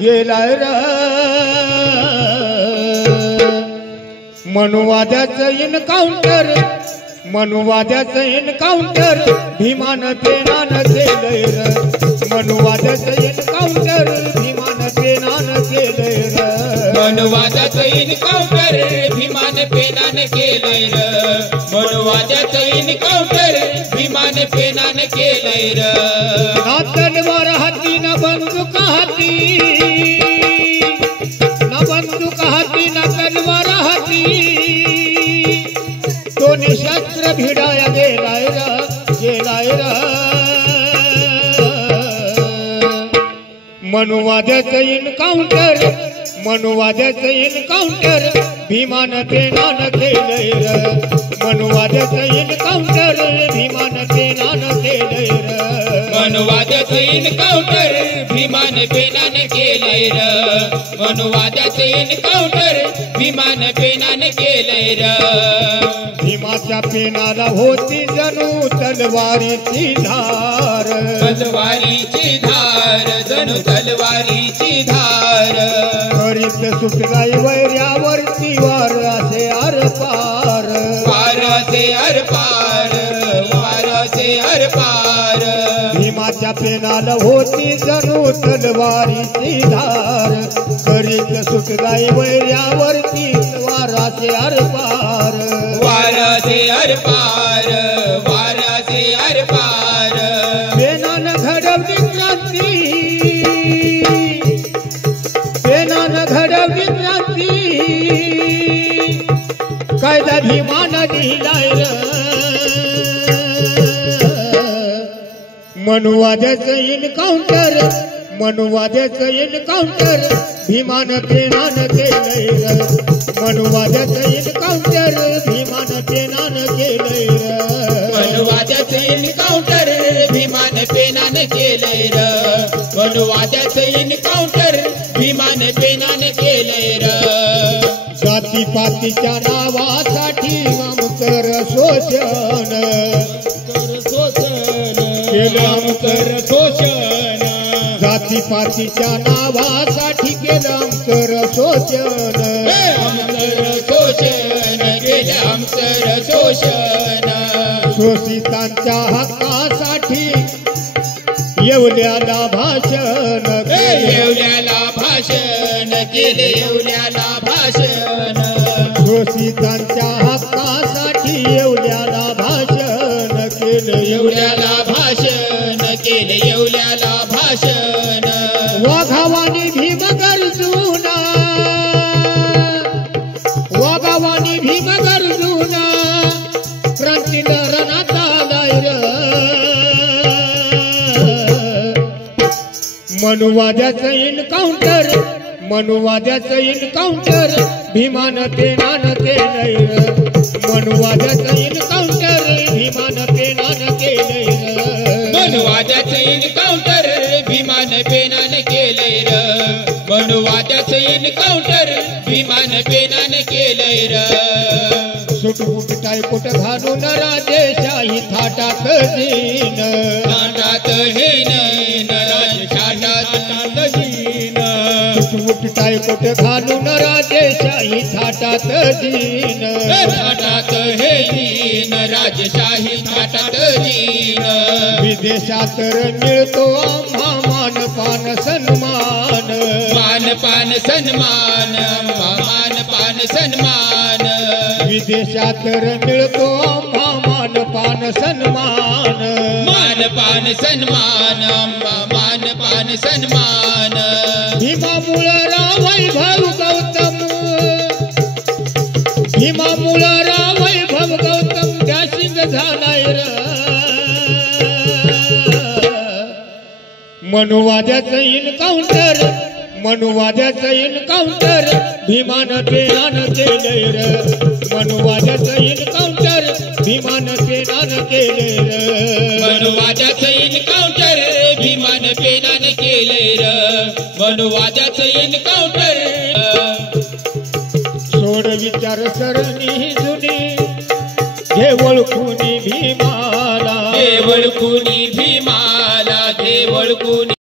गेलाय र मनुवाद्याचं एन्काउंटर भीमान पेनानं केलंय र मनुवाद्याचं एन्काउंटर भीमान पेनानं केलंय र मनुवाद्याचं एन्काउंटर भीमान पेनानं केलंय र मनुवाद्याचं एन्काउंटर भीमान पेनानं केलंय र ना तलवार हाती ना बंदूक हाती ना तलवार हाती तो निशस्त्र भिडाया गेलाय र मनुवाद्याचं एन्काउंटर भीमान पेनानं केलंय र मनुवाद्याचं एन्काउंटर भीमान पेनानं केलंय र मनुवाद्याचं एन्काउंटर भीमान पेनानं केलंय र मनुवाद्याचं एन्काउंटर भीमान पेनानं केलंय र भीमाच्या पेनाला होती जणू तलवारीची धार जणू तलवारीची धार करीत सुटलाय वैऱ्यावरती वार असे आरपार भीमाच्या पेनाला होती जणू तलवारीची धार करीत सुटलाय वैऱ्यावरती वाराचे आरपार पेनानं घडवली क्रांती कायदा भीमानं लिहिलाय र मनुवाद्याचं एन्काउंटर भीमान पेनानं केलंय र मनुवाद्याचं एन्काउंटर भीमान पेनानं केलंय र मनुवाद्याचं एन्काउंटर भीमान पेनानं केलंय र मनुवाद्याचं एन्काउंटर भीमान पेनानं केलंय र जातीपातीच्या नावासाठी आमकर शोषण जातीपातीच्या नावासाठी केलं आमकर शोषण शोषितांच्या हक्कासाठी येवल्याला भाषण शोषितांच्या हक्कासाठी येवल्याला भाषण केलं वाघावानी भीम गर्जुना क्रांतीनं रणात आलाय र मनुवाद्याचं एन्काउंटर भीमान पेनानं केलंय र मनुवाद्याचं एन्काउंटर भीमान पेनानं केलंय र मनुवाद्याचं एन्काउंटर भीमान पेनानं केलंय र मनुवाद्याचं एन्काउंटर भीमान पेनानं केलंय र सुटबुट टायकोट घालून राजेशाही थाटात जीन सुटबुट टायकोट घालून राजेशाही थाटात जीन राजशाही थाटात जीन विदेशात मिळतो आम्हा मानपान सन्मान विदेशात मिळतो आम्हा मानपान सन्मान भीमामुळं वैभव गौतम डॅशिंग झालाय र मनुवाद्याचं एन्काउंटर भीमान पेनानं केलंय र मनुवाद्याचं एन्काउंटर भीमान पेनानं केलंय र मनुवाद्याचं एन्काउंटर भीमान पेनानं केलंय र मनुवाद्याचं एन्काउंटर सोड विचार सरणी जुनी घे ओळखूनी भीमाला ओळखूनी भीमाला घे ओळखून